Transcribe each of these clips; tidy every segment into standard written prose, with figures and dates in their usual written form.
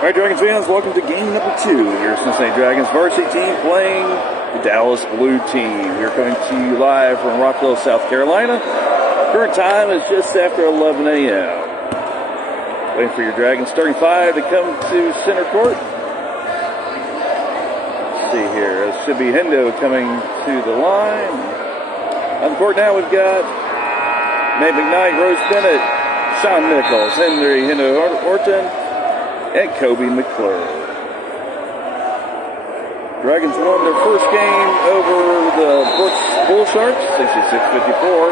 All right, Dragons fans, welcome to game number 2. Your Cincinnati Dragons varsity team playing the Dallas Blue team. We're coming to you live from Rockville, South Carolina. Current time is just after 11 a.m. Waiting for your Dragons starting 5 to come to center court. Let's see here. It should be Hendo coming to the line. On the court now, we've got May McKnight, Rose Bennett, Sean Nichols, Henry Hendo Horton, and Kobe McClure. Dragons won their first game over the Brooks Bull Sharks, 66-54.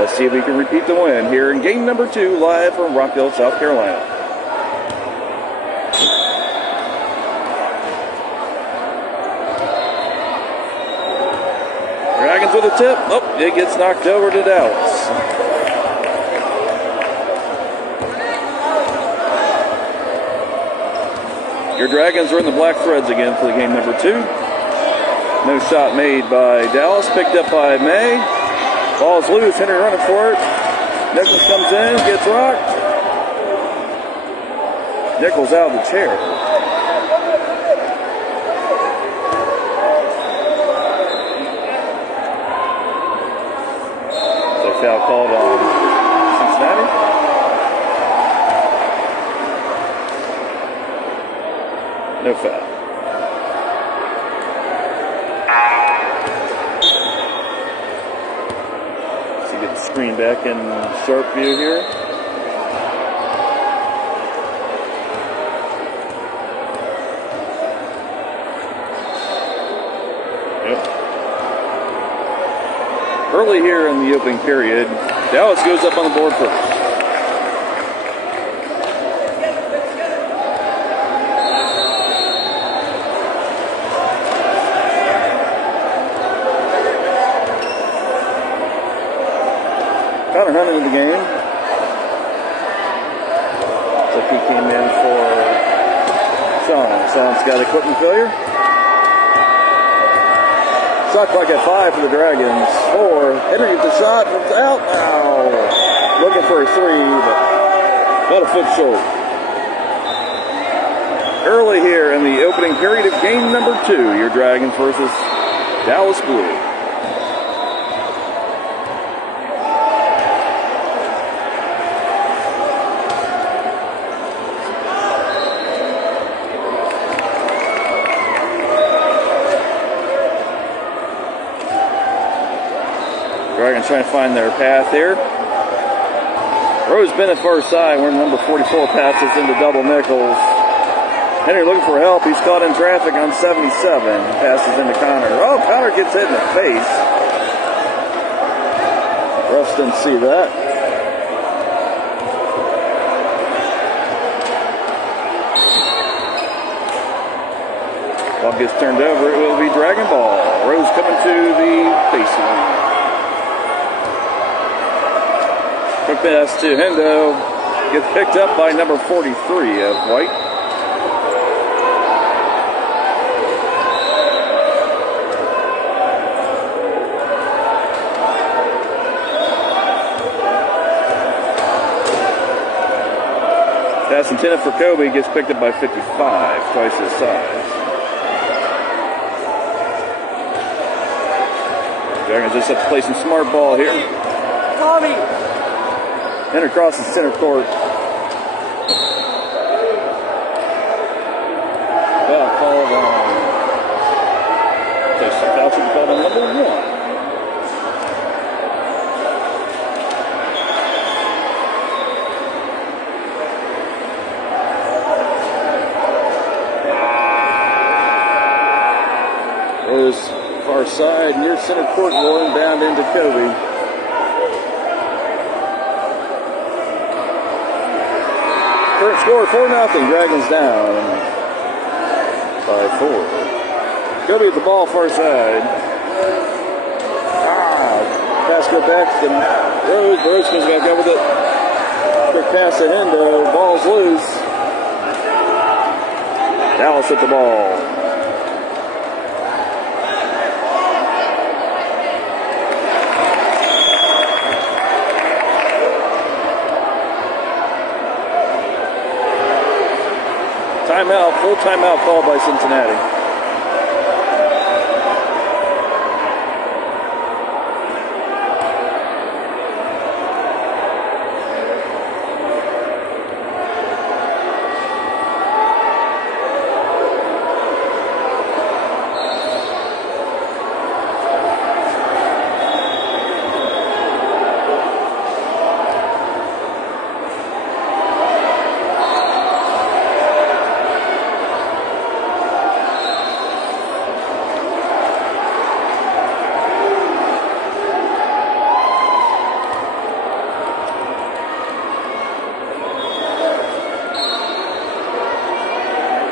Let's see if we can repeat the win here in game number 2, live from Rockville, South Carolina. Dragons with a tip. Oh, it gets knocked over to Dallas. Your Dragons are in the black threads again for the game number 2. No shot made by Dallas. Picked up by May. Ball's loose. Henry running for it. Nichols comes in. Gets rocked. Nichols out of the chair. So foul called on Cincinnati. No foul. So you get the screen back in sharp view here. Yep. Early here in the opening period, Dallas goes up on the board first. Connor Hunt into the game. So he came in for Sean. Sean's got equipment failure. Shot clock at 5 for the Dragons. 4. Henry gets the shot. Comes out now. Looking for a 3, but about a foot short. Early here in the opening period of game number 2. Your Dragons versus Dallas Blue. Dragons trying to find their path here. Rose Bennett far side, where number 44 passes into double Nichols. Henry looking for help. He's caught in traffic on 77. Passes into Connor. Oh, Connor gets hit in the face. Refs didn't see that. Ball gets turned over. It will be Dragon Ball. Rose coming to the baseline. Quick pass to Hendo. Gets picked up by number 43 of White. Pass intended for Kobe. Gets picked up by 55. Twice his size. Dragons just have to play some smart ball here. Tommy! Henry crosses center court. Foul called on. Foul should be called on number 1. Rose far side near center court, rolling down into Kobe. Current score 4-0. Dragons down by 4. Kobe with the ball far side. Pass go back to Rose. Rose comes back up with it. Quick pass to Hendo. Ball's loose. Dallas at the ball. timeout, full timeout called by Cincinnati.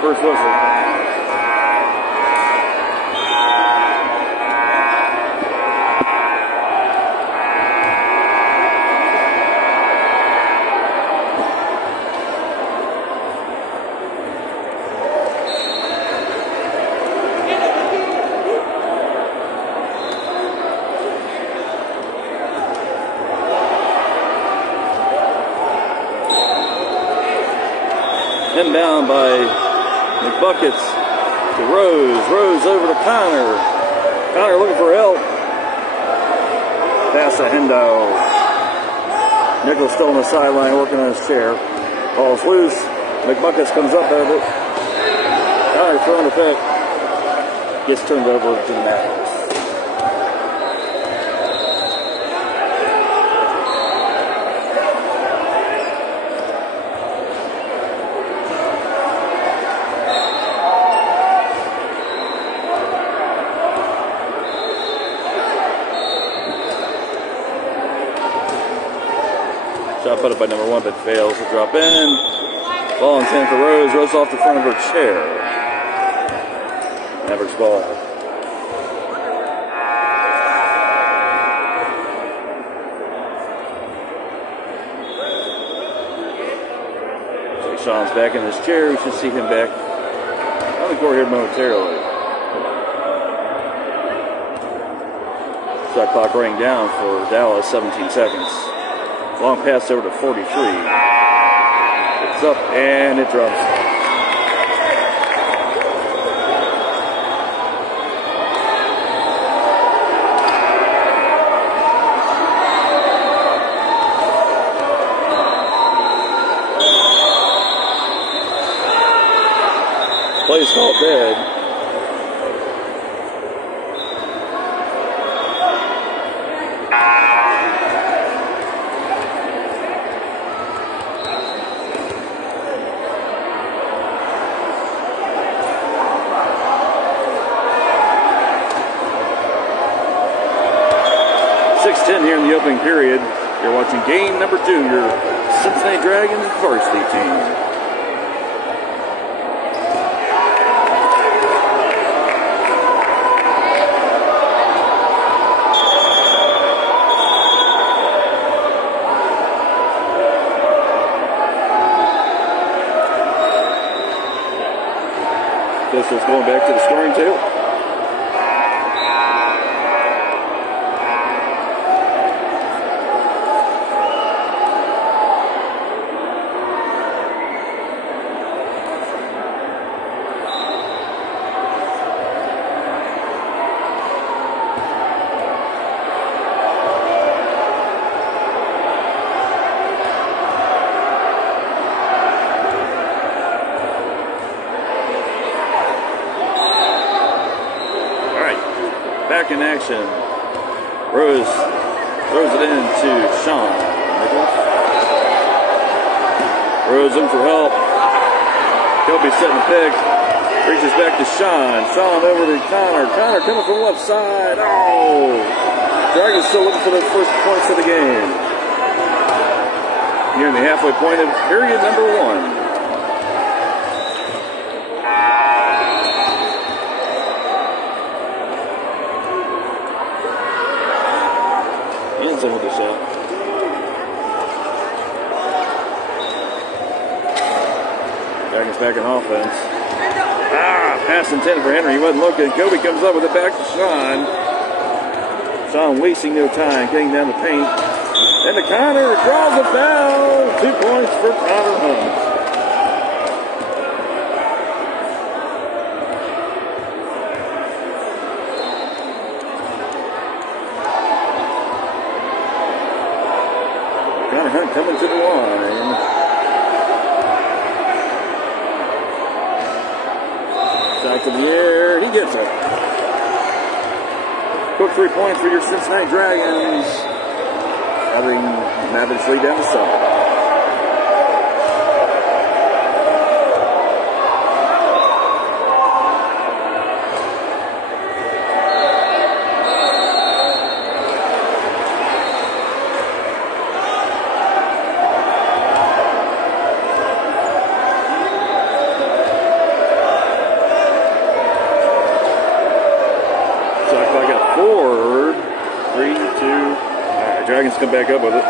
First whistle. Inbound by McBuckets to Rose. Rose over to Connor. Connor looking for help. Pass to Hendo. Nichols still on the sideline working on his chair. Ball's loose. McBuckets comes up out of it. Connor throwing it back. Gets turned over to the mat. Shot put up by number 1, but fails to drop in. Ball intended for Rose. Rose off the front of her chair. Mavericks ball. So Sean's back in his chair. We should see him back on the court here momentarily. Shot clock running down for Dallas, 17 seconds. Long pass over to 43. It's up and it drops. Play's called dead. Here in the opening period. You're watching game number 2, your Cincinnati Dragons varsity team. Pistols going back to the scoring table. Back in action. Rose throws it in to Sean Nichols. Rose in for help. Kelby setting the pick. Reaches back to Sean. Sean over to Connor. Connor coming from left side. Oh! Dragons still looking for the first points of the game. Nearing the halfway point of period number 1. With the shot. Dragons back in offense. Pass intended for Henry. He wasn't looking. Kobe comes up with it back to Sean. Sean wasting no time getting down the paint. And to Connor. Draws a foul. 2 points for Connor Hunt. coming to the line. Shot to the air. He gets it. Quick 3 points for your Cincinnati Dragons. Having Mavericks lead down the side. Dragons come back up with it.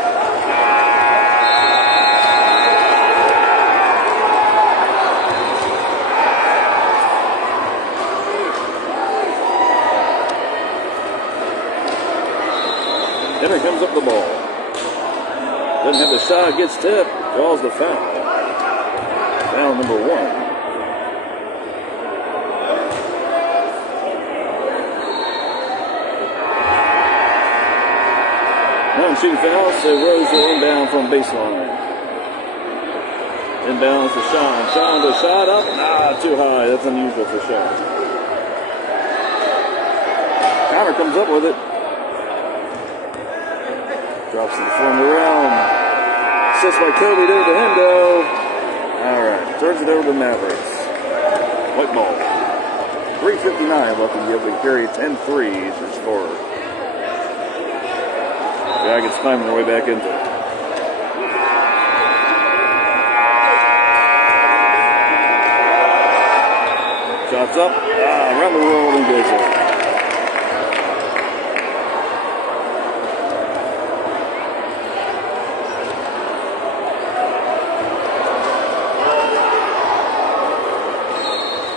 Henry comes up the ball. Doesn't have the shot, gets tipped, draws the foul. Foul number 1. Shooting foul, so Rose will inbound from baseline. Inbounds to Sean. Sean with a shot up. Too high. That's unusual for Sean. Connor comes up with it. Drops to the front of the realm. Assist by Kobe there to Hendo. Alright, turns it over to Mavericks. White ball. 3:59 left in the opening period. 10-3 is your score. Dragons climbing their way back into it. Shots up, around the world and goes in.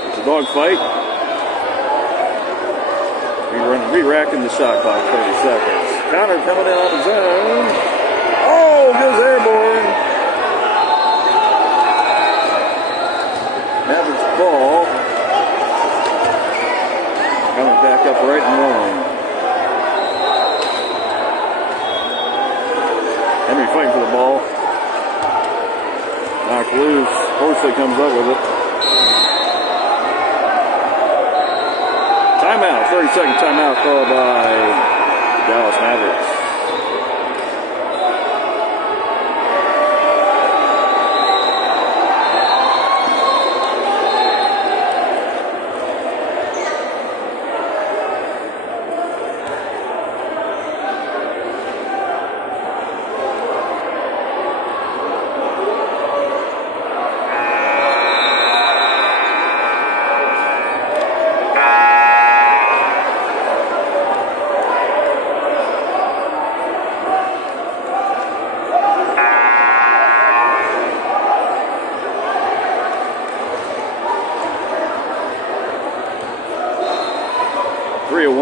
It's a dog fight. Re-racking the shot clock, 30 seconds. Connor coming in on his own. Oh, goes airborne. Mavericks ball. Coming back up right and rolling. Henry fighting for the ball. Knocked loose. Horsley comes up with it. Timeout. 30-second timeout called by Dallas Mavericks.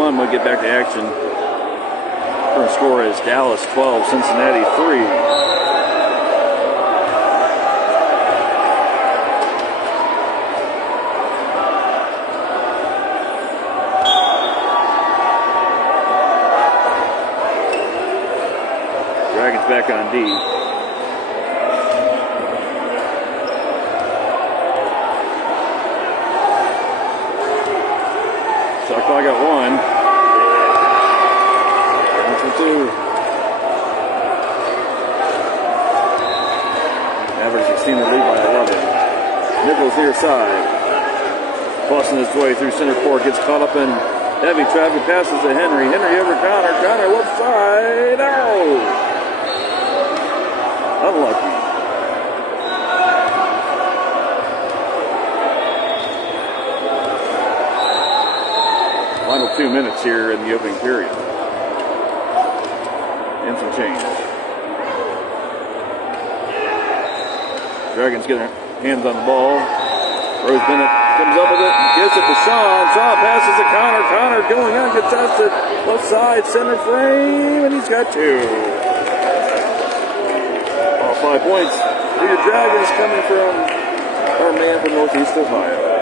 We'll get back to action. Current score is Dallas 12, Cincinnati 3. Dragons back on D. Shot clock got 1. 2. Mavericks extend the lead by 11. Nichols near side. Busting his way through center court. Gets caught up in heavy traffic. Passes to Henry. Henry over Connor. Connor left side. Oh! Unlucky. Final 2 minutes here in the opening period. And some change. Dragons get their hands on the ball. Rose Bennett comes up with it, gives it to Sean. Sean passes to Connor. Connor going uncontested. Left side, center frame, and he's got 2. All 5 points for your Dragons coming from our man from Northeast Ohio.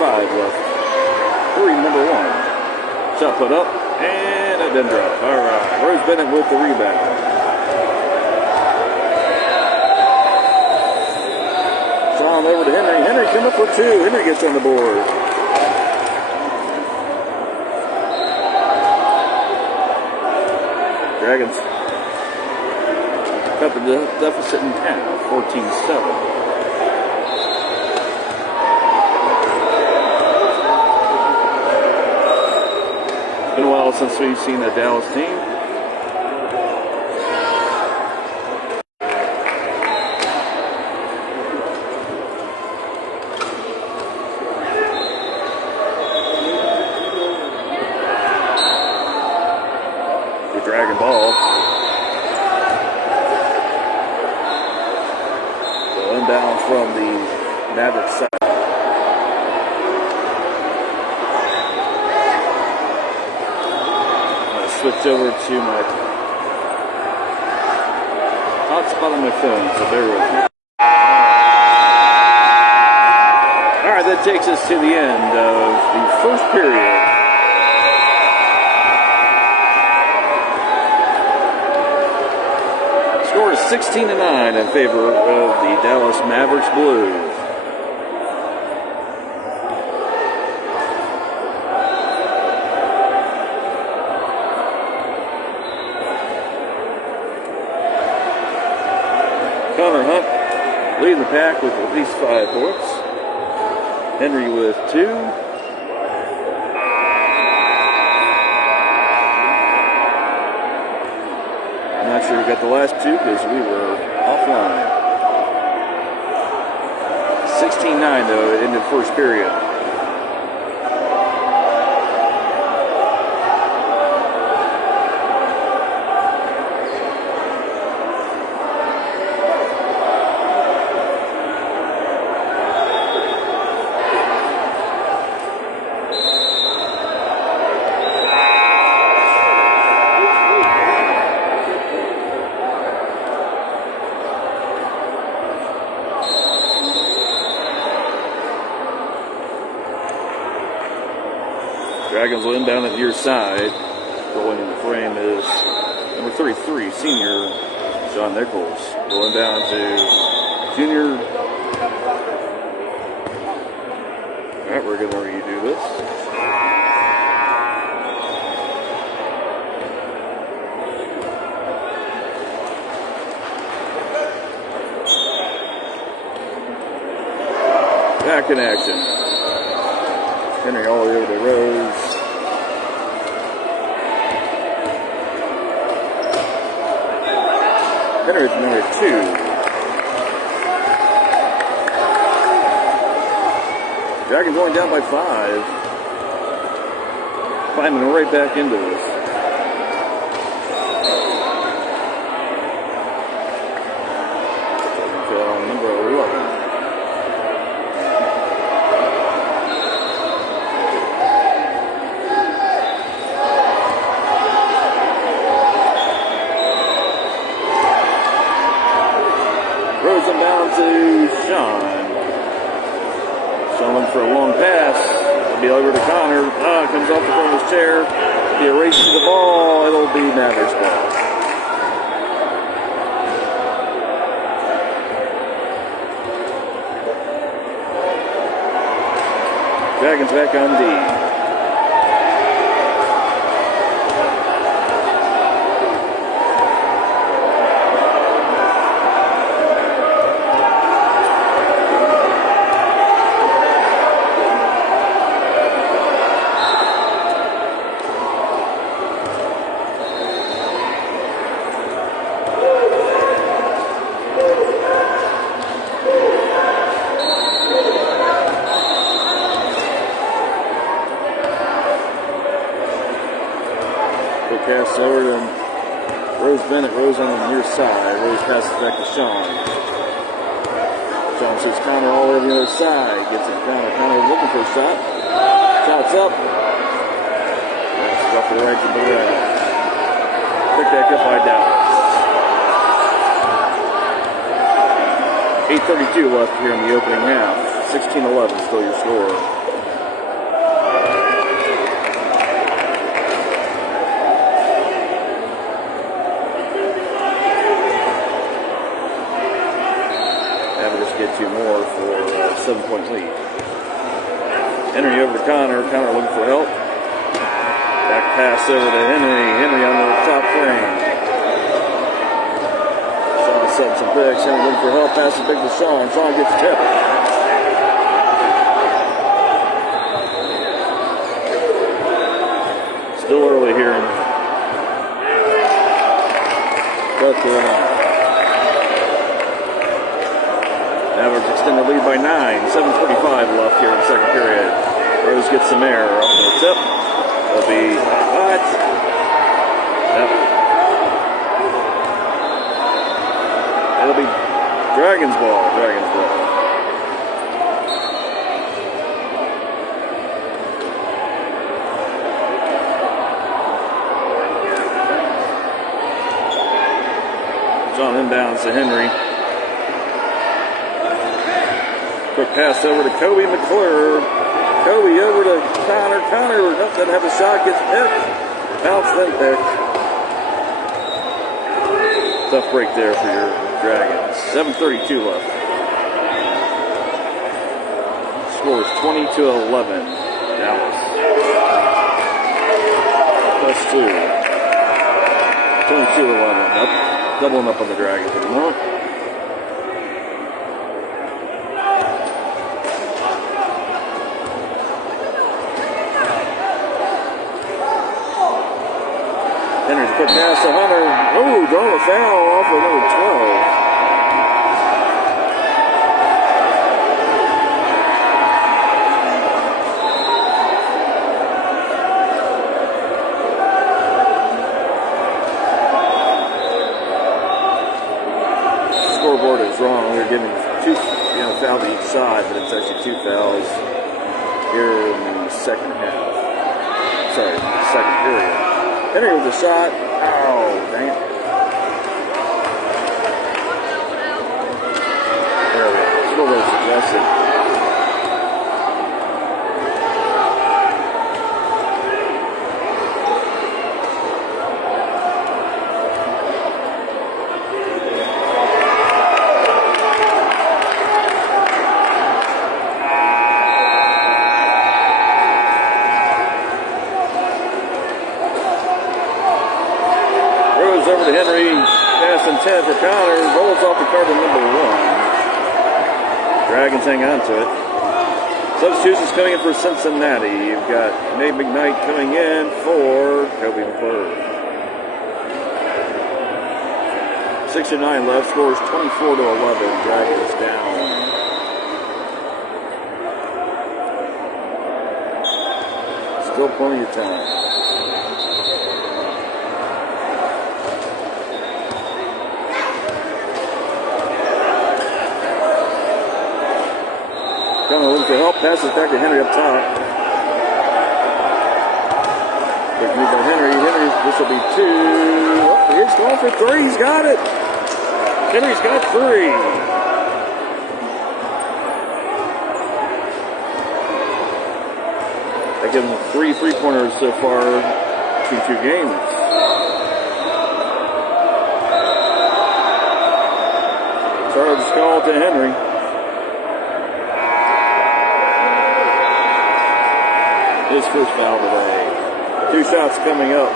left. Period number 1. Shot put up, and that didn't drop. All right, Rose Bennett with the rebound. Sean over to Henry. Henry coming up with 2. Henry gets on the board. Dragons cut the deficit in half, 14-7. Been a while since we've seen the Dallas team. The Dragon ball. So inbound from the Maverick side. Switch over to my hotspot on my phone, so bear with me. All right, that takes us to the end of the first period. Score is 16-9 in favor of the Dallas Mavericks Blues. Connor Hunt leading the pack with at least 5 points. Henry with 2. I'm not sure we got the last 2 because we were offline. 16-9 though in the first period. Dragons will inbound at your side. Going in the frame is number 33, senior Sean Nichols. Going down to junior. All right, we're going to redo this. Back in action. Henry all the way over to Rose. Henry's number 2. Dragons going down by 5. Climbing right back into this. Number 11. To Sean. Sean for a long pass. It'll be over to Connor. Comes off the front of his chair. He erases the ball. It'll be Mavericks ball. Dragons back on D. Pass over to Rose Bennett. Rose on the near side. Rose passes back to Sean. Sean sees Connor all over the other side. Gets it Connor. Connor looking for a shot. Shots up. That's off the right to the left. Pick that up by Dallas. 8:32 left here in the opening half. 16-11 still your score. 2 more for a 7-point lead. Henry over to Connor. Connor looking for help. Back pass over to Henry. Henry on the top wing. Sean setting some picks. Henry looking for help. Pass is big to Sean. Sean gets tipped. Still early here in South Carolina. Mavericks extend the lead by 9. 7:45 left here in the second period. Rose gets some air up to the tip. It'll be hot. Yep. It'll be Dragons ball. Dragons ball. John inbounds to Henry. Quick pass over to Kobe McClure. Kobe over to Connor. Connor doesn't have a shot, gets picked. Bounce then picked. Tough break there for your Dragons. 7:32 left. Score is 20-11. Dallas. Plus 2. 22-11. Up. Doubling up on the Dragons at the moment. Henry's quick pass to Hunter. Oh, drawing a foul off of number 12. Scoreboard is wrong. We're giving 2 fouls to each side, but it's actually 2 fouls here in the second half. Sorry, second period. Henry with a shot. Oh, dang it. There we go. Scoreboard suggested. Over to Henry, pass and 10 for Connor, rolls off the card to number 1. Dragons hang on to it. Substitutions coming in for Cincinnati. You've got Nate McKnight coming in for Kobe McClure. 6:09 left, scores 24-11. Dragons down. Still plenty of time. Connor looking for help, passes back to Henry up top. Quick move by Henry. Henry, this will be 2. Oh, he's going for 3. He's got it. Henry's got 3. That gives him 3 3-pointers so far between 2 games. Charge call to Henry. His first foul today. 2 shots coming up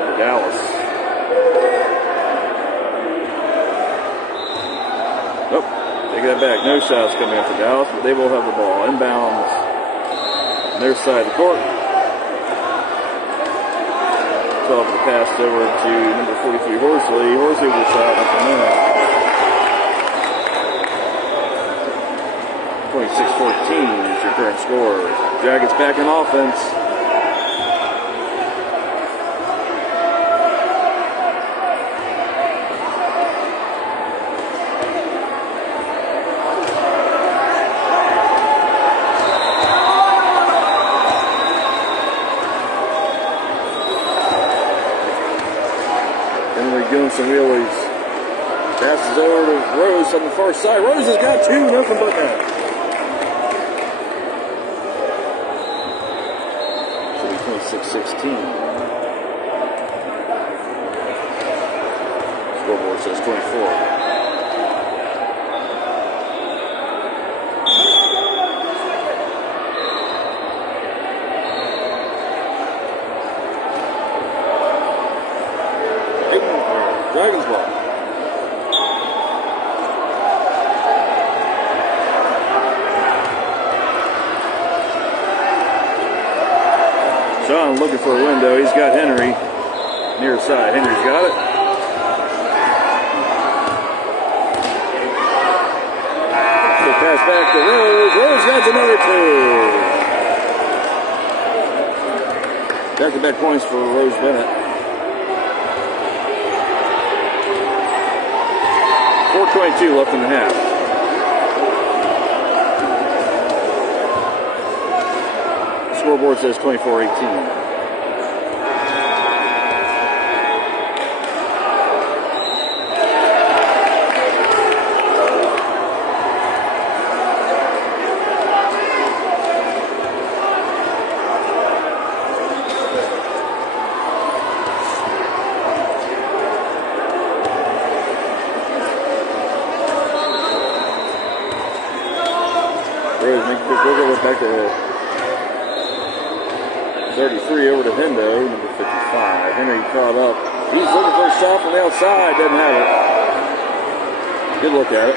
for Dallas. Nope, take that back. No shots coming up for Dallas, but they will have the ball. Inbounds on their side of the court. So the pass over to number 43, Horsley. Horsley with a shot up the minute. 26-14 is your current score. Dragons back in offense. Henry doing some wheelies. Passes over to Rose on the far side. Rose has got 2, nothing but that. 6-16. Scoreboard says 24. Dragons ball. Sean looking for a window. He's got Henry near side. Henry's got it. So pass back to Rose. Rose got another 2. Back-to-back points for Rose Bennett. 4:22 left in the half. Scoreboard says 24-18. Back to 33 over to Hendo, number 55. Henry caught up. He's looking for a shot from the outside. Doesn't have it. Good look at it.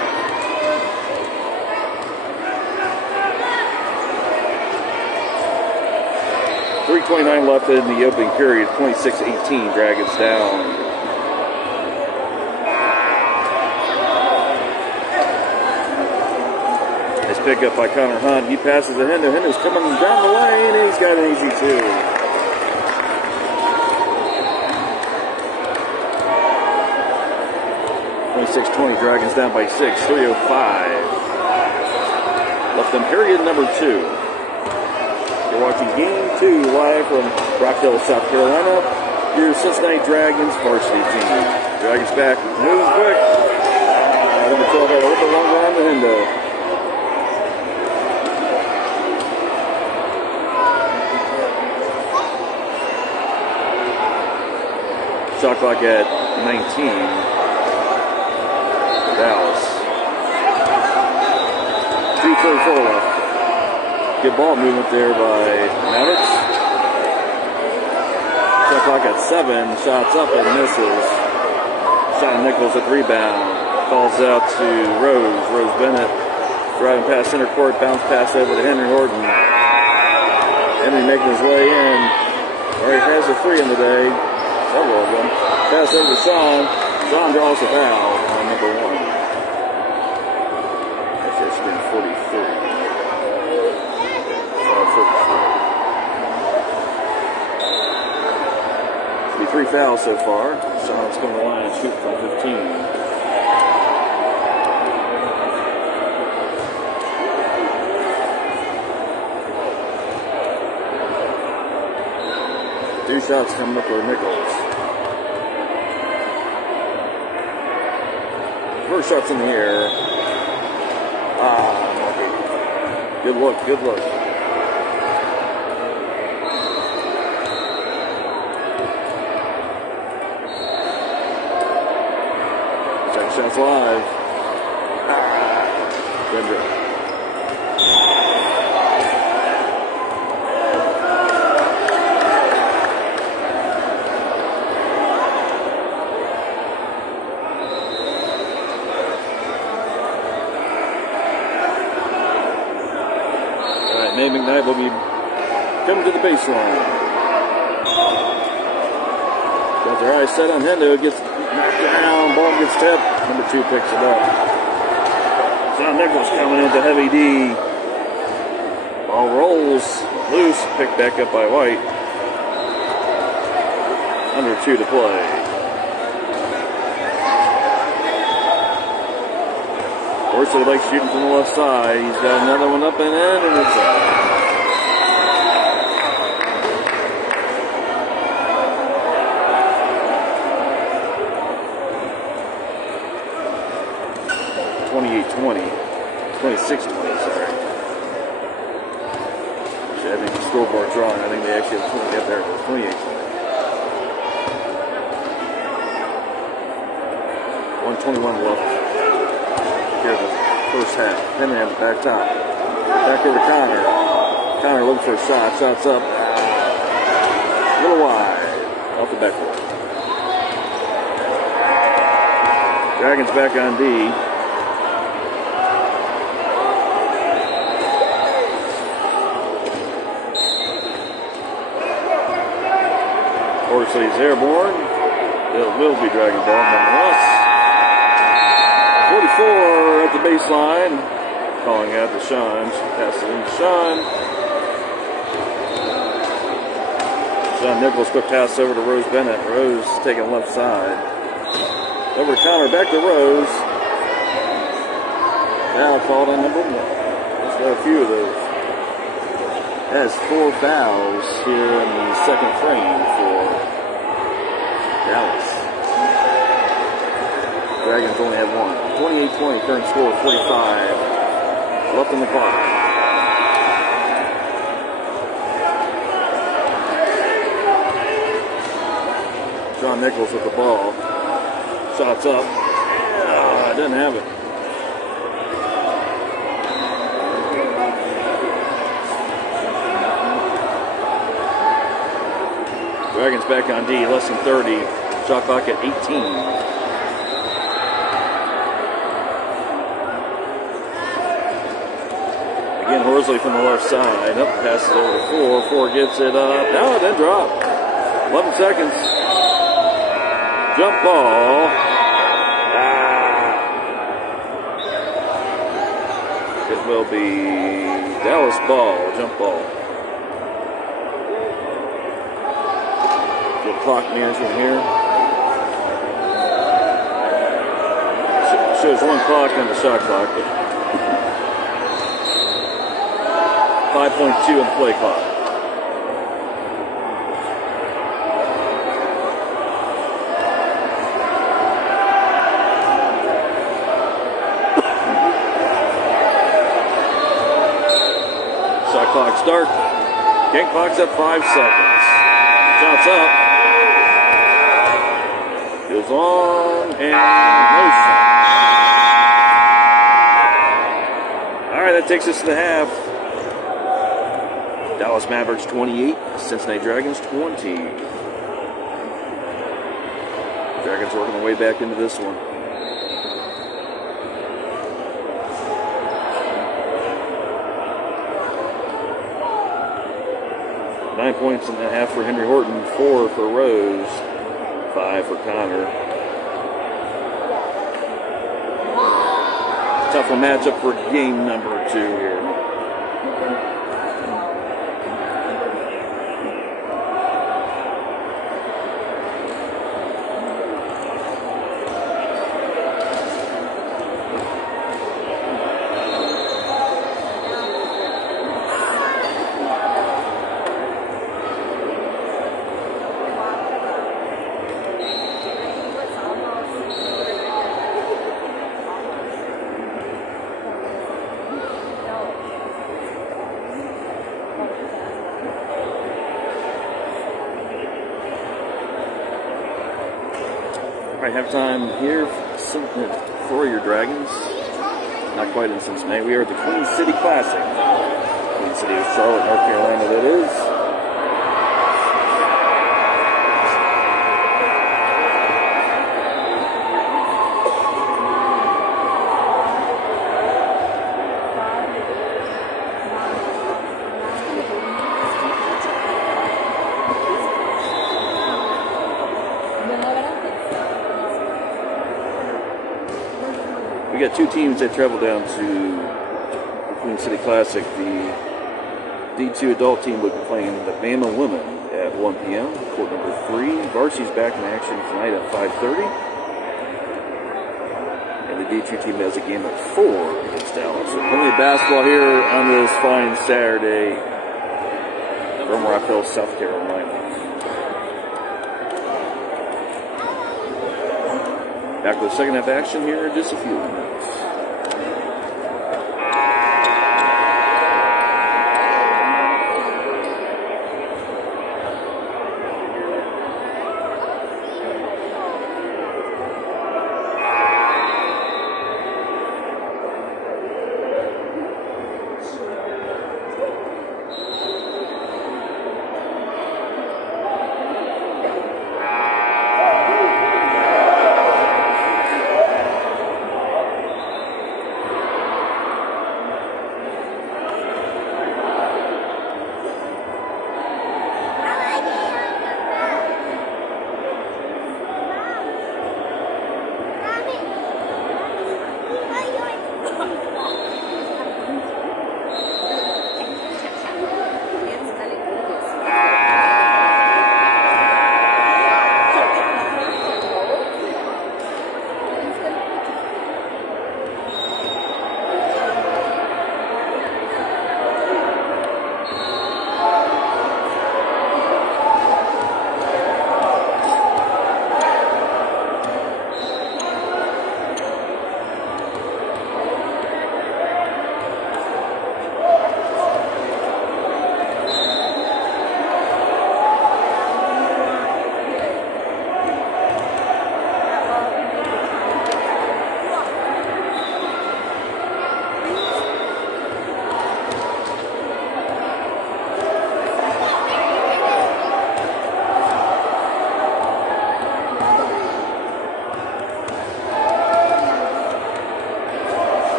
.329 left in the opening period. 26-18. Dragons down. Pick up by Connor Hunt. He passes to Hendo. Hendo's coming down the lane, and he's got an easy 2. .2620. Dragons down by 6. 3:05 left in period number 2. You're watching Game 2 live from Rockdale, South Carolina. Your Cincinnati Dragons varsity team. Dragons back. Moves quick. Number 12 had a little bit longer on the Hendo. Shot clock at 19. Dallas. 2:34 left. Good ball movement there by Mavericks. Shot clock at 7. Shots up and misses. Sean Nichols at rebound. Calls out to Rose. Rose Bennett driving past center court. Bounce pass over to Henry Horton. Henry making his way in. Already has a 3 in the day. Several of them. Pass over to Sean. Sean draws a foul on number 1. That's Michigan 43. 3 fouls so far. Sean's going to the line and shoot from 15. Two shots coming up for Nichols. First shot's in the air. Good look, good look. Second shot's live. Good. Nate McKnight will be coming to the baseline. Got their eyes set on Hendo. Gets knocked down. Ball gets tipped. Number 2 picks it up. Sean Nichols coming into heavy D. Ball rolls loose. Picked back up by White. Under 2 to play. Orso likes shooting from the left side. He's got another one up and in, and it's out. .28-20. 26-20, sorry. Actually, I think the scoreboard's wrong. I think they actually have 20 up there. 28-20. 1:21 left. Here the first half. Henry on the back top. Back over to Connor. Connor looking for a shot. Shots up. A little wide. Off the backboard. Dragons back on D. Horsley's airborne. It will be Dragon ball nonetheless. 44 at the baseline. Calling out to Sean. She passes it into Sean. Sean Nichols, quick pass over to Rose Bennett. Rose taking left side. Over to Connor, back to Rose. Now called on number 1. Let's got a few of those. Has 4 fouls here in the second frame for Dallas. Dragons only have 1. 28-20, current score 45. Left in the clock. Sean Nichols with the ball. Shots up. Doesn't have it. Dragons back on D, less than 30. Shot clock at 18. Again, Horsley from the left side. Up, passes over to 4. 4 gets it up. No, it didn't drop. 11 seconds. Jump ball. It will be Dallas ball. Jump ball. The clock management here. Shows 1 clock on the shot clock. 5.2 on the play clock. Shot clock start. Game clock's at 5 seconds. Shots up. Goes on and no shot. All right, that takes us to the half. Dallas Mavericks 28, Cincinnati Dragons 20. Dragons working their way back into this one. Nine points and a half for Henry Horton, 4 for Rose, 5 for Connor. Tougher matchup for game number 2 here. Halftime here for your Dragons. Not quite in Cincinnati. We are at the Queen City Classic. Queen City of Charlotte, North Carolina, that is. We got 2 teams that travel down to the Queen City Classic. The D2 adult team will be playing the Bama women at 1 p.m. Court number 3. Varsity's back in action tonight at 5:30. And the D2 team has a game at 4 against Dallas. So plenty of basketball here on this fine Saturday from Rock Hill, South Carolina. Back with the second half action here in just a few minutes.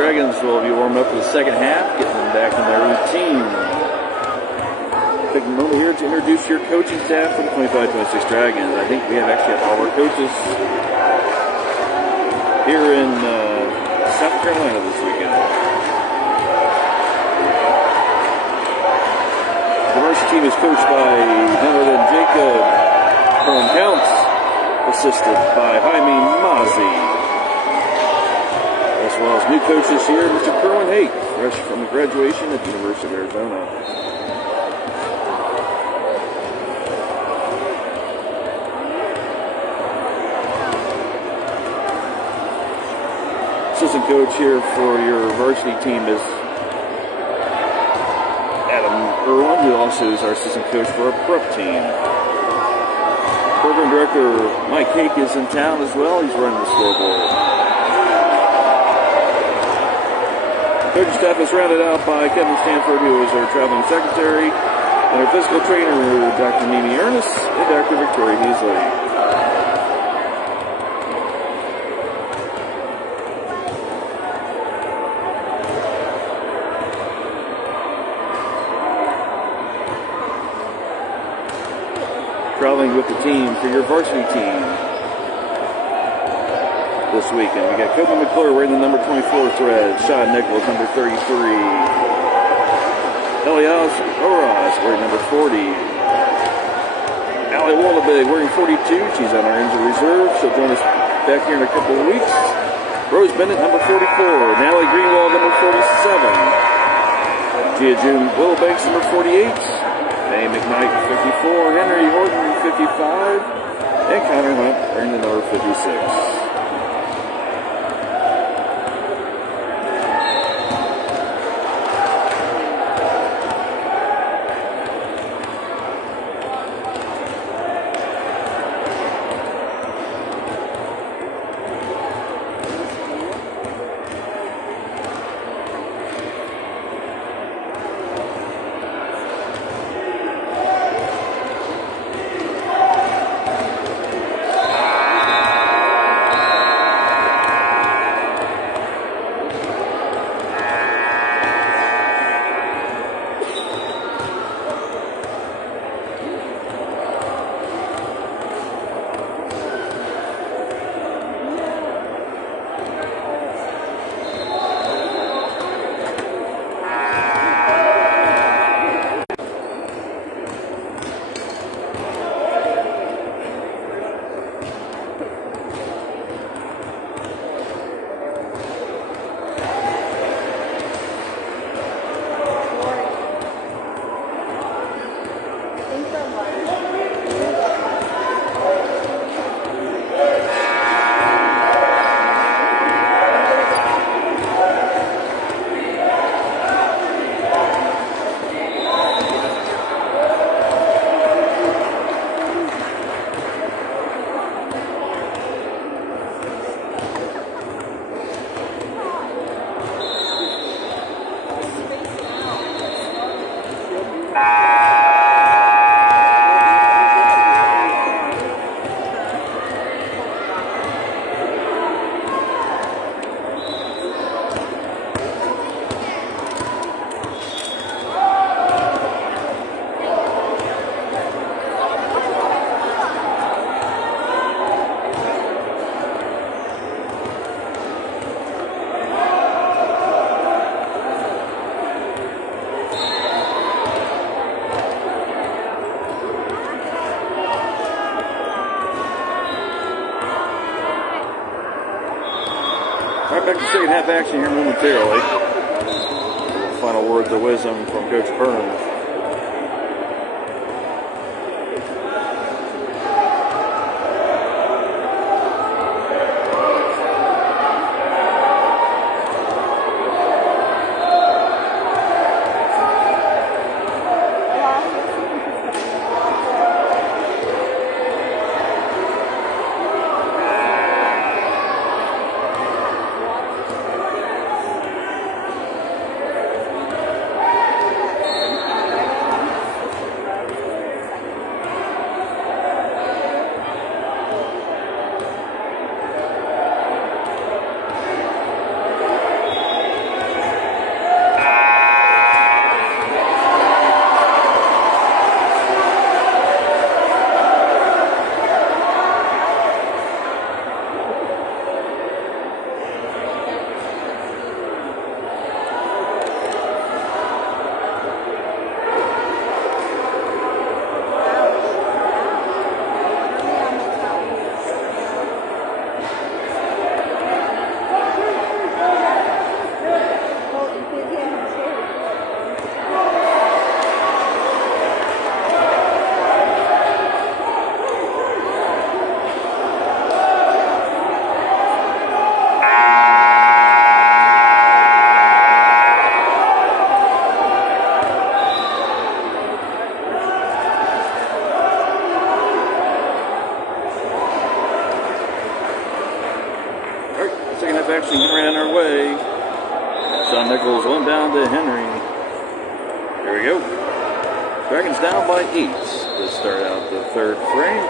Dragons will be warming up for the second half, getting them back in their routine. Take a moment here to introduce your coaching staff for the 25-26 Dragons. I think we have actually all our coaches here in South Carolina this weekend. The varsity team is coached by none other than Jacob Counts, assisted by Jaime Mazzi, as well as new coach this year, Mr. Kerwin Haight, fresh from graduation at the University of Arizona. Assistant coach here for your varsity team is Adam Irwin, who also is our assistant coach for our prep team. Program director Mike Hake is in town as well. He's running the scoreboard. Coaching staff is rounded out by Kevin Stanford, who is our traveling secretary, and our physical trainer, Dr. Mimi Ernest, and Dr. Victoria Heasley. Traveling with the team for your varsity team this weekend. We got Kobe McClure wearing the number 24 thread, Sean Nichols number 33, Elias Oras wearing number 40, Allie Wallabig wearing 42. She's on our injured reserve. She'll join us back here in a couple of weeks. Rose Bennett number 44, Natalie Greenwald number 47, Gia June Willowbanks number 48. May McKnight, 54, Henry Horton, 55, and Connor Hunt wearing the number 56. Right back to second half action here momentarily. Final words of wisdom from Coach Burns. inbound to Henry. Here we go. Dragons down by 8 to start out the third frame.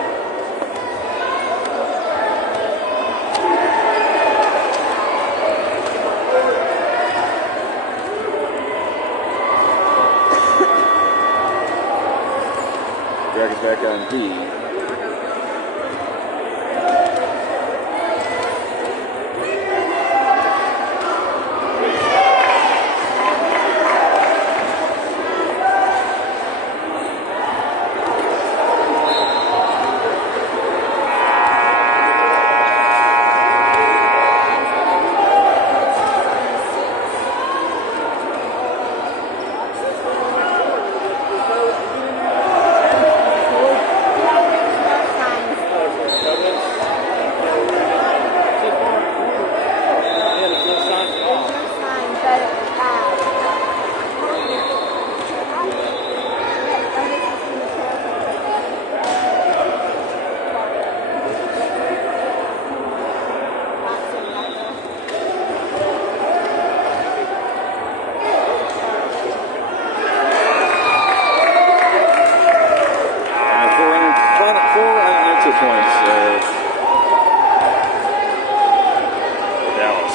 Dragons back on D.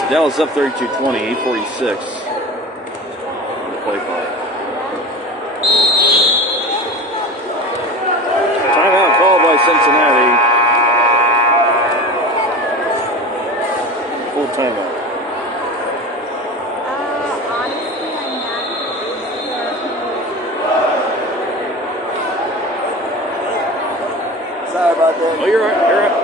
Dallas up 32-20, 8:46 on the play clock. Timeout called by Cincinnati. Full timeout. Honestly, I'm not sure. Sorry about that. Oh, you're right. You're right.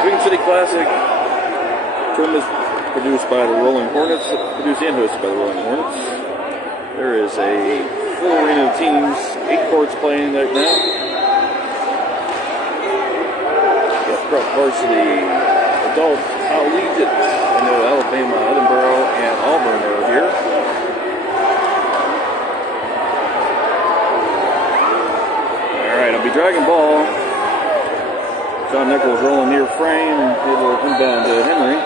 Green City Classic tournament produced by the Rolling Hornets, produced and hosted by the Rolling Hornets. There is a full arena of teams, 8 courts playing right now. Got Prep Varsity, Adult Collegiate. I know Alabama, Edinburgh, and Auburn are here. All right, I'll be dragging ball. John Nichols rolling near frame and able to inbound to Henry.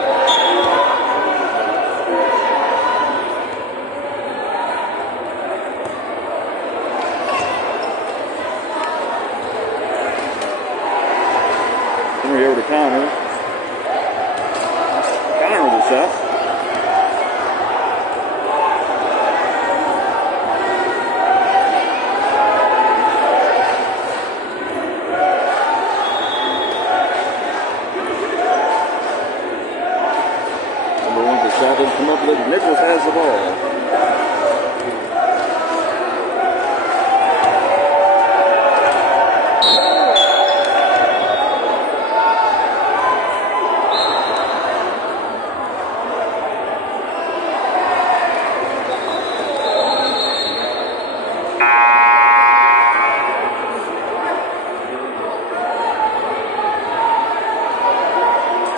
Henry over to Connor. Connor with the shot. Come up with it. Nichols has the ball.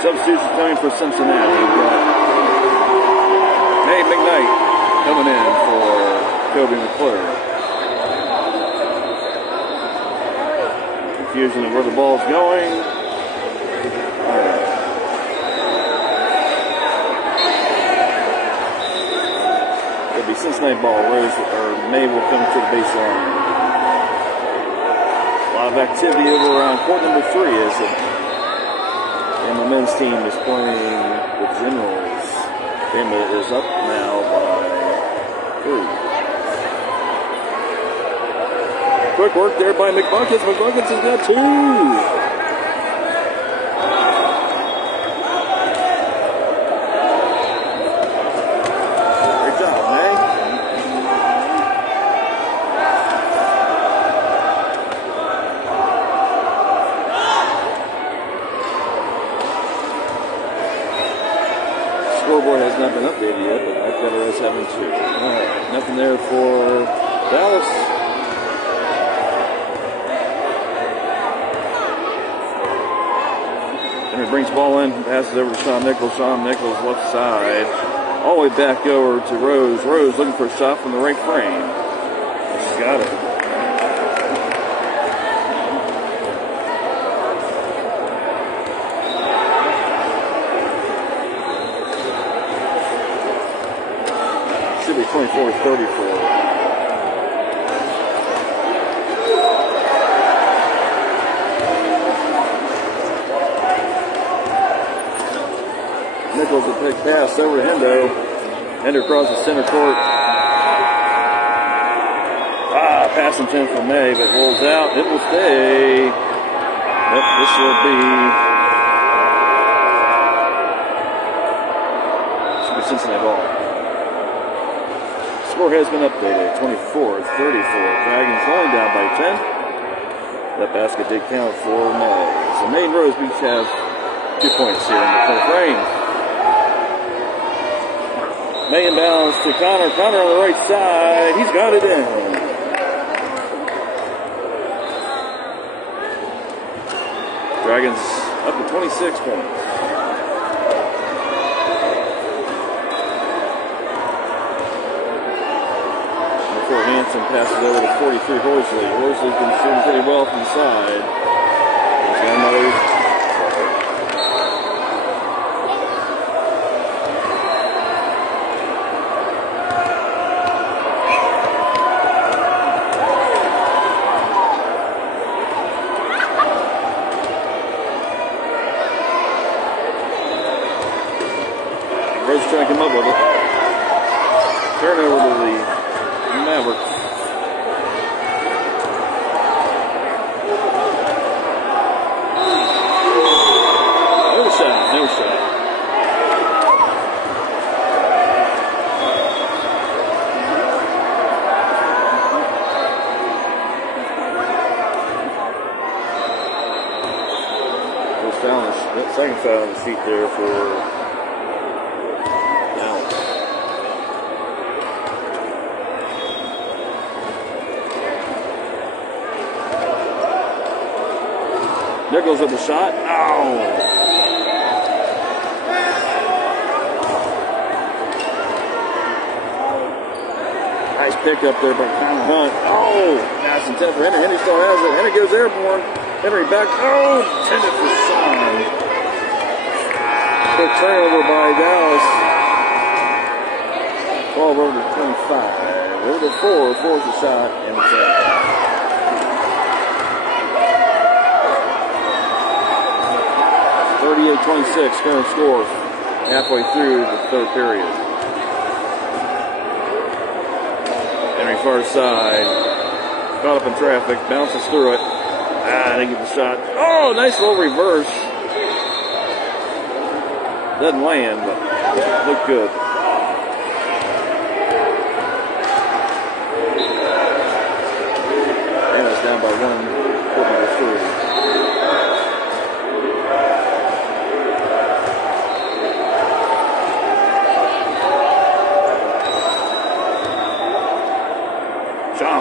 Substitution coming for Cincinnati. We've got Nate McKnight coming in for Kobe McClure. Confusion of where the ball's going. All right. It'll be Cincinnati ball. Rose or May will come to the baseline. A lot of activity over around court number 3 as and the men's team is playing the Generals. Bama is up now by 3. Quick work there by McBuckets. McBuckets has got 2. Great job, May. Scoreboard has not been updated yet, but I've got it as having 2. All right, nothing there for Dallas. Henry brings the ball in, passes over to Sean Nichols. Sean Nichols left side, all the way back over to Rose. Rose looking for a shot from the right frame. She's got it. should be 24-34. Nichols will pick pass over to Hendo. Hendo crosses center court. Pass intent for May, but rolls out. It will stay. Yep, this will be Cincinnati ball. Score has been updated. 24-34. Dragons only down by 10. That basket did count for May. So May and Rose Beach have 2 points here in the fourth frame. May inbounds to Connor. Connor on the right side. He's got it in. Dragons up to 26 points. Before Hanson passes over to 43 Horsley. Horsley's been shooting pretty well from the side. There's another. Rose trying to come up with it. Turnover to the Mavericks. No shot. First foul, second foul on the sheet there for Nichols with the shot. Ow! Nice pick up there by Connor Hunt. Oh! Pass intent for Henry. Henry still has it. Henry goes airborne. Henry back. Oh! Intended for Sean. Quick turnover by Dallas. 12 over to 25. Over to 4. 4's the shot. And it's out. 38-26, current score halfway through the third period. Henry far side, caught up in traffic, bounces through it. Didn't get the shot. Oh, nice little reverse. Doesn't land, but looked good. And it's down by 1, 3.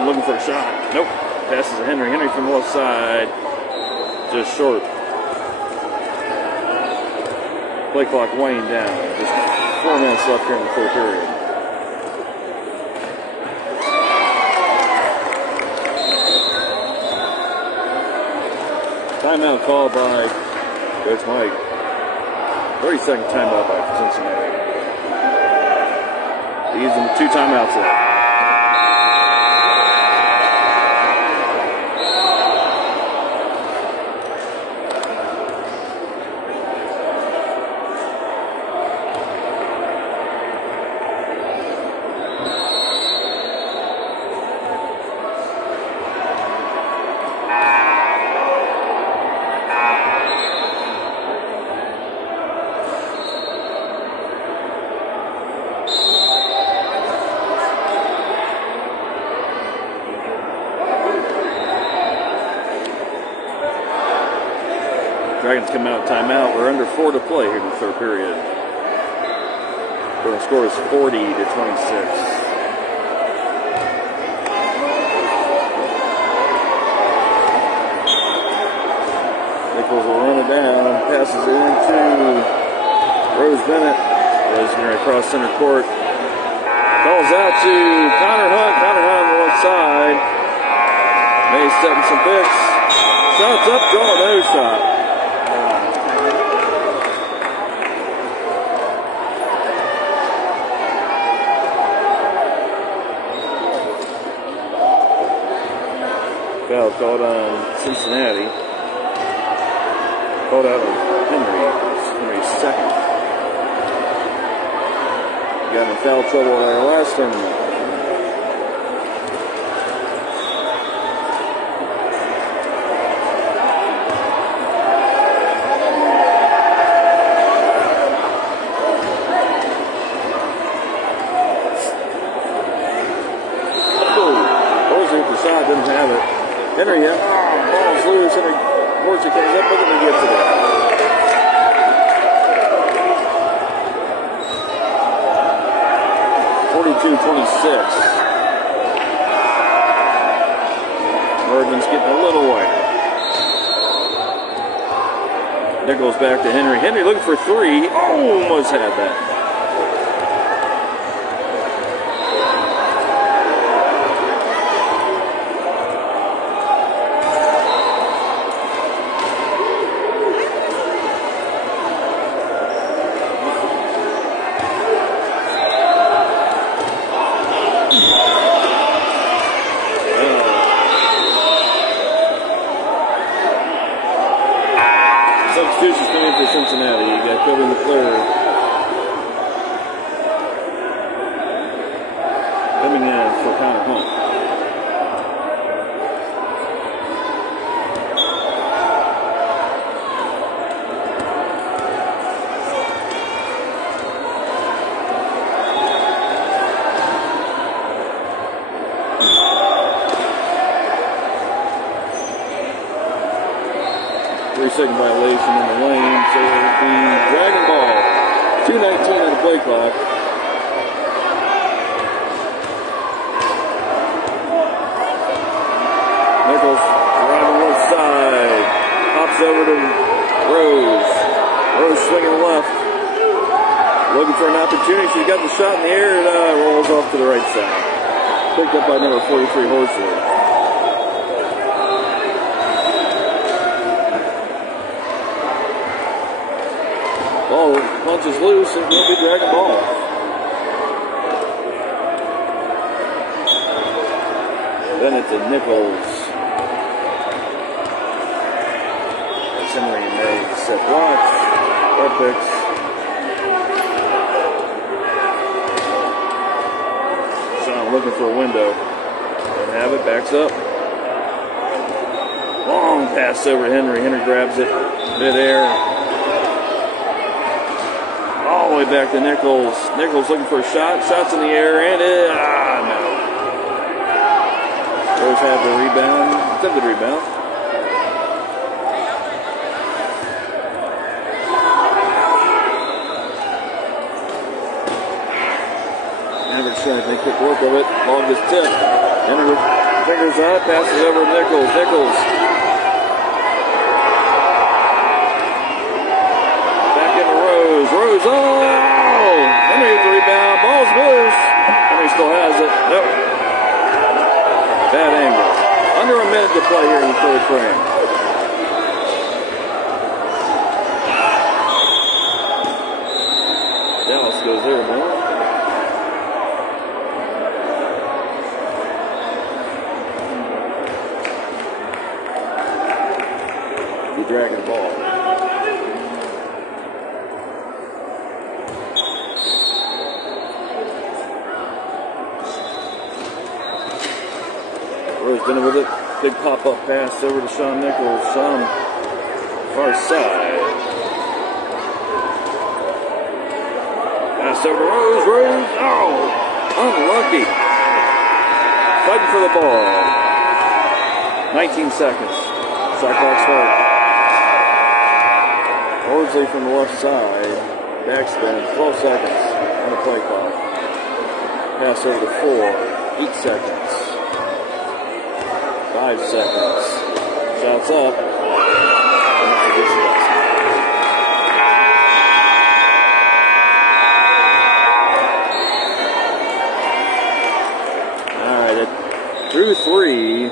Looking for a shot. Nope. Passes to Henry. Henry from the left side. Just short. Play clock weighing down. Just 4 minutes left here in the third period. Timeout called by Coach Mike. 30-second timeout by Cincinnati. He's using 2 timeouts left. Dragons come out of timeout. We're under 4 to play here in the third period. The score is 40-26. Nichols will run it down, passes it into Rose Bennett. Rose going across center court. Calls out to Connor Hunt. Connor Hunt on the left side. May setting some picks. Shots up, draw, no shot. Foul called on Cincinnati. Called out on Henry. Henry's second. Got in foul trouble at our last tournament. Didn't have it. Henry, yeah. Ball's loose. Henry Morrissey comes up with it and gets it in. Oregon's getting a little white. Nichols back to Henry. Henry looking for three. He almost had that. Substitutions coming in for Cincinnati. You got Kevin McClure coming in for Connor Hunt. Second violation in the lane, so it'll be Dragon Ball. 2:19 on the play clock. Nichols driving left side, hops over to Rose. Rose swinging left, looking for an opportunity. She's got the shot in the air and rolls off to the right side. Picked up by number 43 Horsley. Ball punches loose and will be Dragon Ball. Then it's a Nichols. As Henry makes set blocks. Or picks. Sean looking for a window. Doesn't have it, backs up. Long pass over Henry. Henry grabs it mid-air. All the way back to Nichols. Nichols looking for a shot. Shots in the air, and no. Rose had the rebound. Attempted rebound. Average trying to make quick work of it. Ball gets tipped. Henry fingers on it, passes over to Nichols. Nichols. Rose, Henry gets the rebound, ball's loose. Henry still has it. Nope. Bad angle. Under a minute to play here in the third frame. Dallas goes there, man. He's dragging the ball. Been with it. Big pop-up pass over to Sean Nichols. Sean, far side. Pass over to Rose. Rose. Oh, unlucky. Fighting for the ball. 19 seconds. Shot clock start. Horsley from the left side. Backspin. 12 seconds on the play clock. Pass over to 4. 8 seconds. 5 seconds. Shots up. Alright, through 3.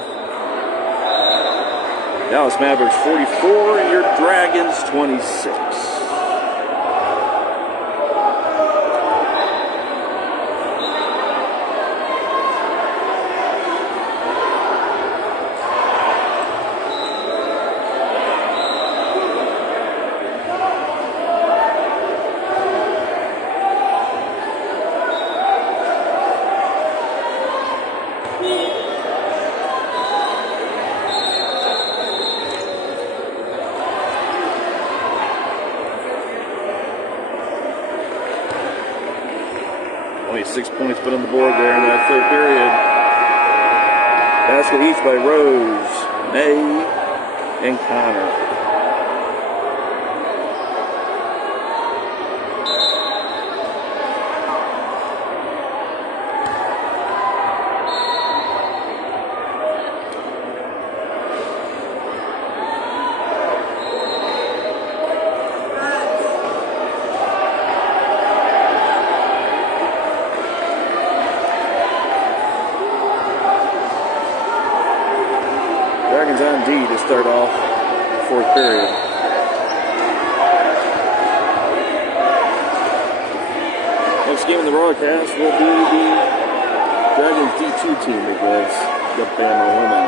Dallas Mavericks 44 and your Dragons 26. Only 6 points put on the board there in that third period. Basket each by Rose, May, and Connor. Dragons on D to start off the fourth period. Next game in the broadcast will be the Dragons D2 team against the Bama women.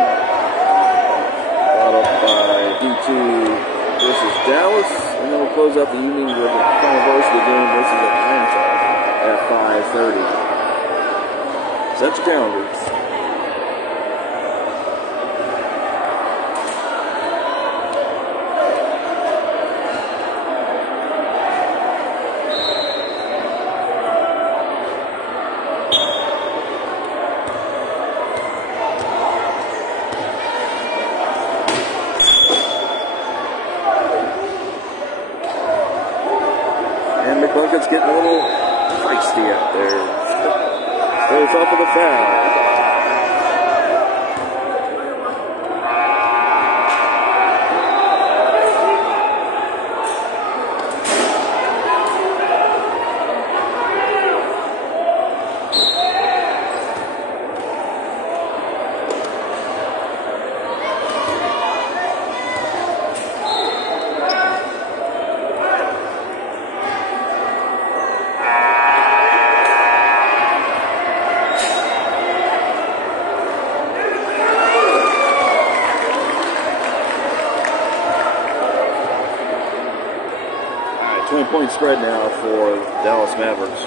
Brought up by D2 versus Dallas, and then we'll close out the evening with the final varsity game versus Atlanta at 5:30. Set your calendars. McBucket's getting a little feisty out there. Goes off of the foul. Point spread now for Dallas Mavericks.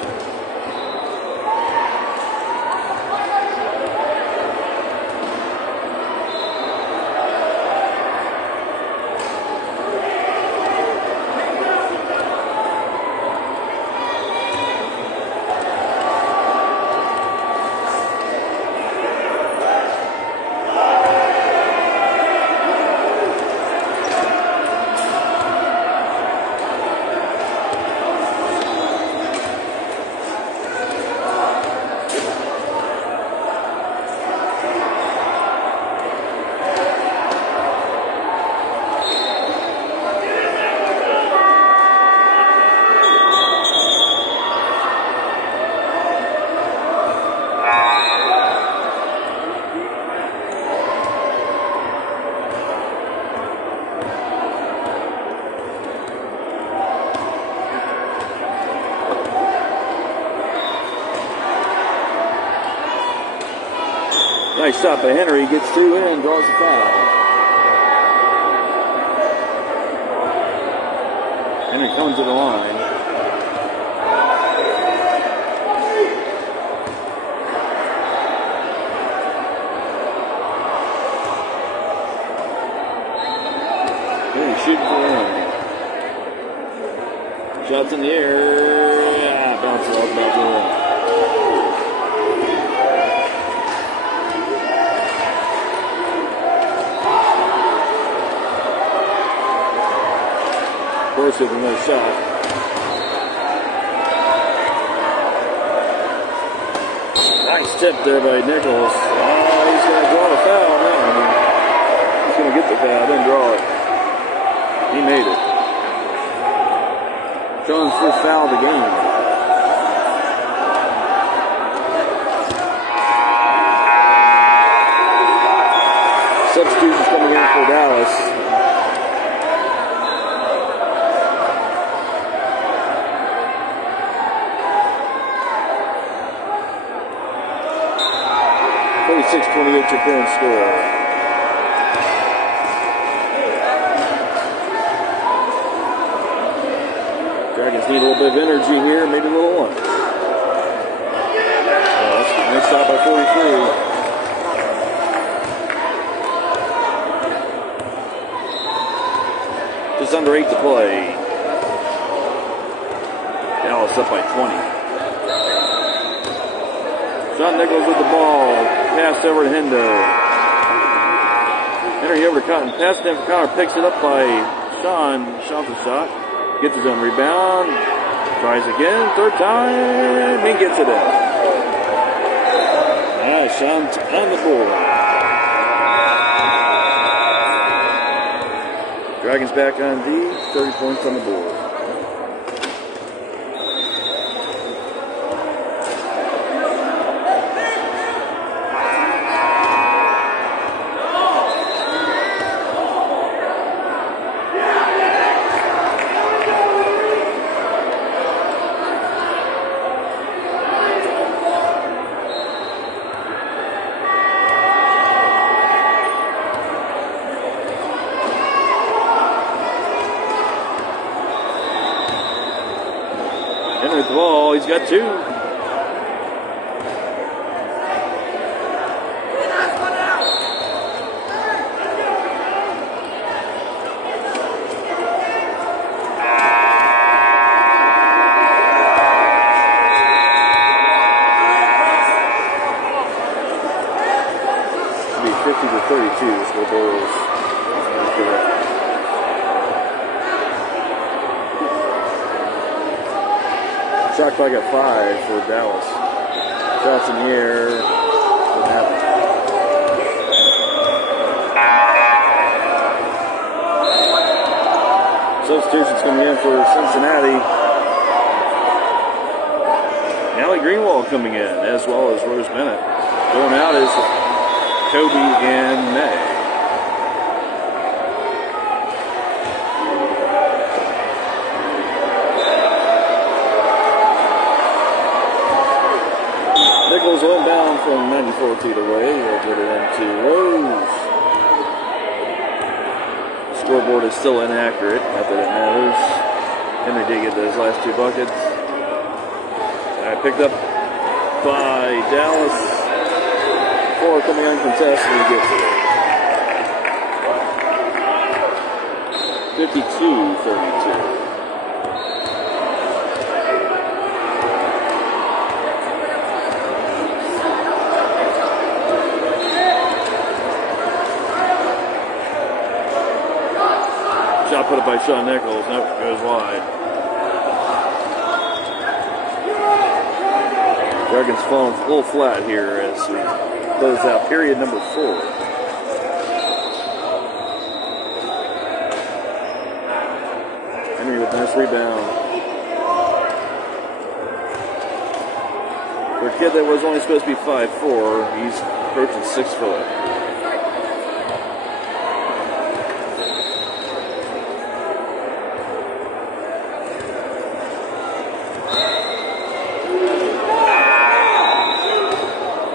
Nice shot by Henry, gets two in, draws the foul. Henry comes to the line. Henry shooting for one. Shots in the air. Yeah, bounces off about the rim. With another shot. Nice tip there by Nichols. He's going to draw the foul now. He's going to get the foul, then draw it. He made it. Showing his first foul of the game. Substitutions coming in for Dallas. Six 28 your current score. Dragons need a little bit of energy here, maybe a little lunch. Nice shot by 43. Just under 8 to play. Dallas up by 20. Sean Nichols with the ball. Passed over to Hendo. Henry over to Cotton. Passed down for Connor. Picks it up by Sean. Sean's a shot. Gets his own rebound. Tries again. Third time. He gets it in. Now Sean's on the board. Dragons back on D. 30 points on the board. Henry with the ball. He's got two. It'll be 50-32 for the Bulls. Shot clock at 5 for Dallas. Shots in the air. Doesn't happen. Substitutions coming in for Cincinnati. Allie Greenwald coming in, as well as Rose Bennett. Going out is Kobe and May. Nichols on down from 94 feet away. He'll get it into Rose. Scoreboard is still inaccurate. Not that it matters. Henry did get those last two buckets. Picked up by Dallas. 4 coming uncontested. He gets it. 52-32. Shot put up by Sean Nichols. Nope, goes wide. Dragons falling a little flat here as we close out period number 4. Henry with a nice rebound. For a kid that was only supposed to be 5'4", he's approaching 6 foot.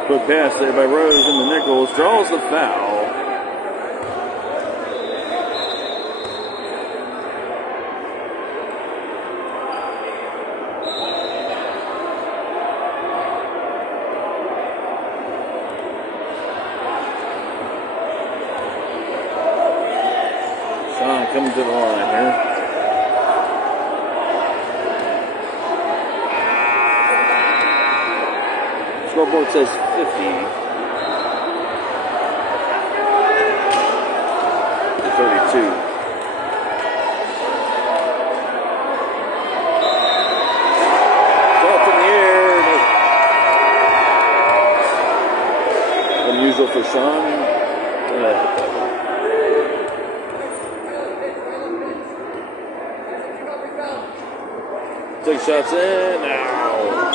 Quick pass there by Rose into Nichols. Draws the foul. Sean coming to the line here. Scoreboard says 50. 32. Ball in the air. Unusual for Sean. Take shots in. Ow.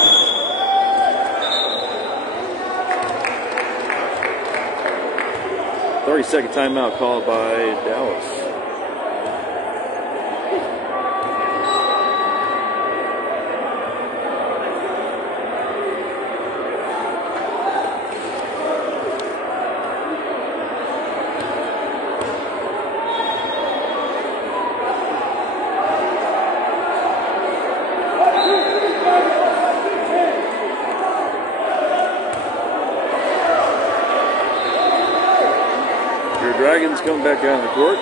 30-second timeout called by Dallas. Dragons coming back out on the court.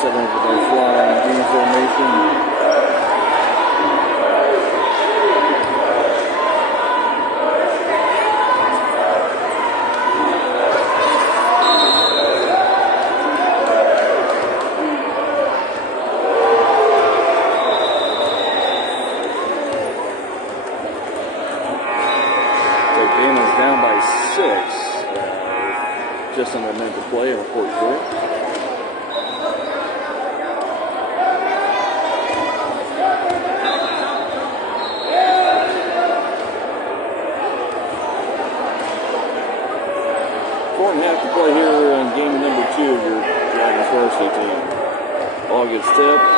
Setting up with their flying D formation. 6. Just under a minute to play in a 44. Four and a half to play here on game number 2 of your Dragons varsity team. Ball gets tipped.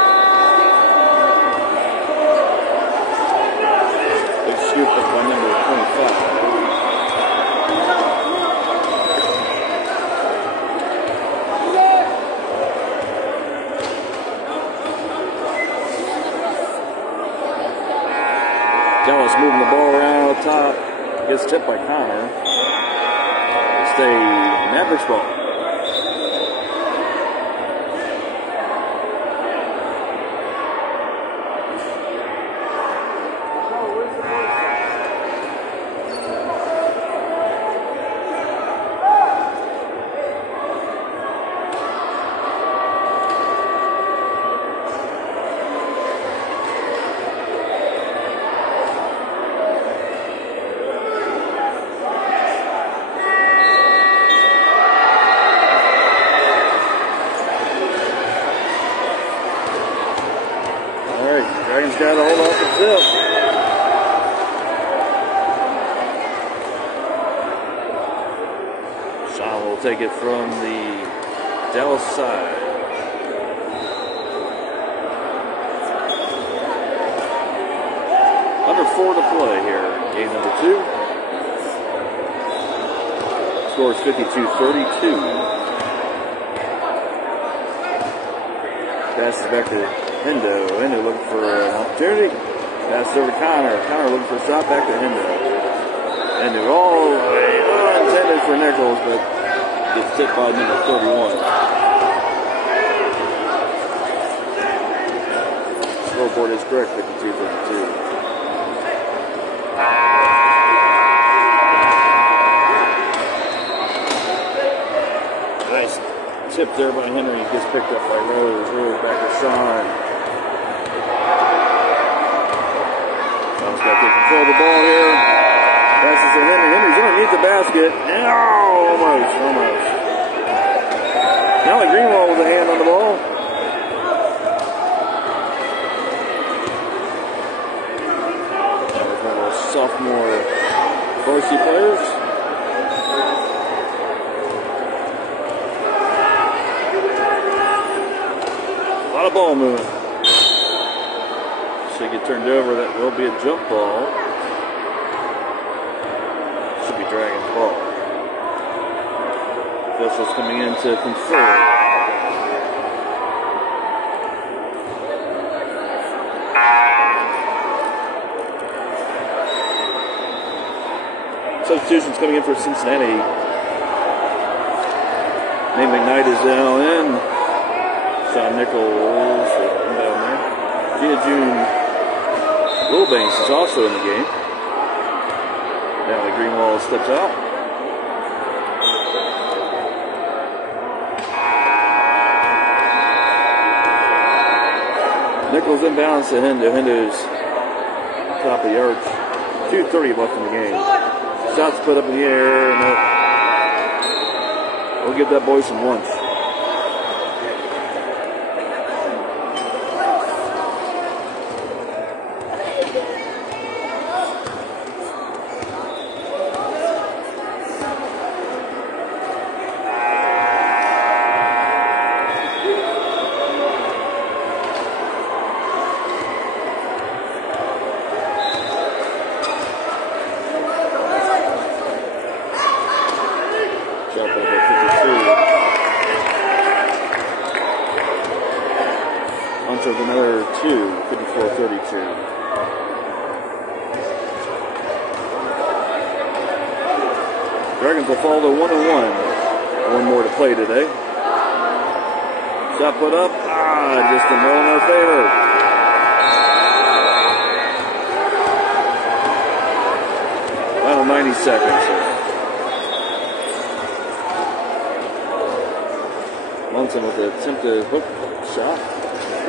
Big scoop up by number 25. Dallas moving the ball around the top. Gets tipped by Connor. Stay Mavericks ball. Dragons got to hold off the zip. Sean will take it from the Dallas side. Under 4 to play here. Game number 2. Score is 52-32. Passes back to Hendo. Hendo looking for an opportunity. Pass over to Connor. Connor looking for a shot back to Hendo. Hendo all the way intended for Nichols, but gets tipped by number 31. Scoreboard is correct, 52-32. Nice tip there by Henry. Gets picked up by Rose. Rose back to Sean. Sean's got to take control of the ball here. Passes to Henry. Henry's underneath the basket. Oh, almost. Now the Greenwald with a hand on the ball. That was one of those sophomore varsity players. A lot of ball moving. Should get turned over. That will be a jump ball. Should be Dragons ball. Officials coming in to confirm. Substitutions coming in for Cincinnati. Nate McKnight is now in. Sean Nichols down there. Gia June Wilbanks is also in the game. Now the Greenwald steps out. Nichols inbounds to Hendo. Hendo's top of the arch. 2:30 left in the game. Shots put up in the air. And we'll give that boy some lunch. Of another 2, 54-32. Dragons will fall to 1-1. One more to play today. Shot put up. Just a no in our favor. Final 90 seconds. Munson with an attempted hook shot.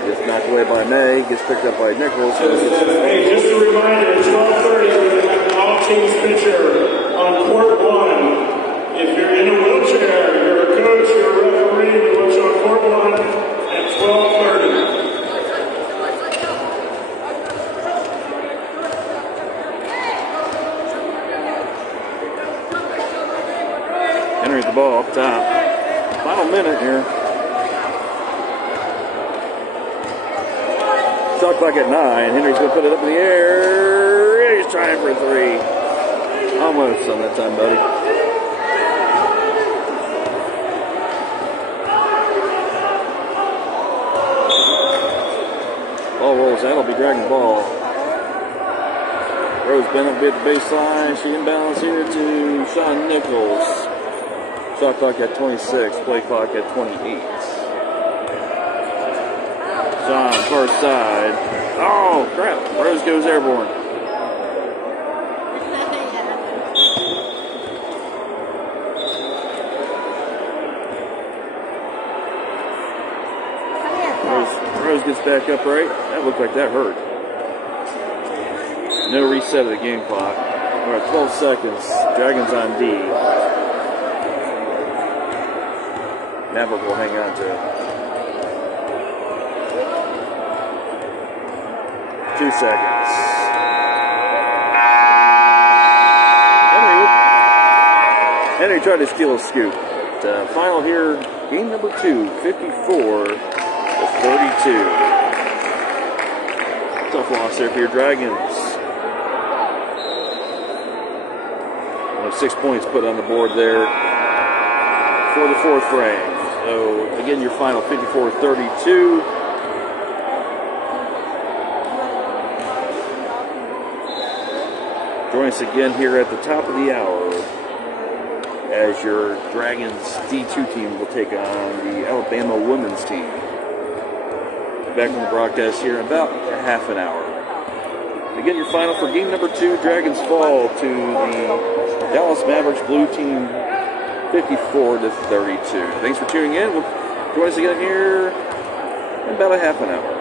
Gets knocked away by May, gets picked up by Nichols. Hey, just a reminder, 12:30, all teams pitcher on court 1. Henry with the ball up top. Final minute here. Shot clock at 9. Henry's going to put it up in the air. He's trying for a 3. Almost on that time, buddy. Ball rolls. That'll be Dragon ball. Rose Bennett will be at the baseline. She inbounds here to Sean Nichols. Shot clock at 26. Play clock at 28. Sean, first side. Oh, crap. Rose goes airborne. Rose gets back up right. That looked like that hurt. No reset of the game clock. All right, 12 seconds. Dragons on D. Maverick will hang on to it. 2 seconds. Henry tried to steal a scoop. Final here, game number 2, 54-32. Tough loss there for your Dragons. 6 points put on the board there for the 4th frame. So, again, your final 54-32. Join us again here at the top of the hour as your Dragons D2 team will take on the Alabama women's team. Back on the broadcast here in about a half an hour. Again, your final for game number 2, Dragons fall to the Dallas Mavericks blue team 54-32. Thanks for tuning in. We'll join us again here in about a half an hour.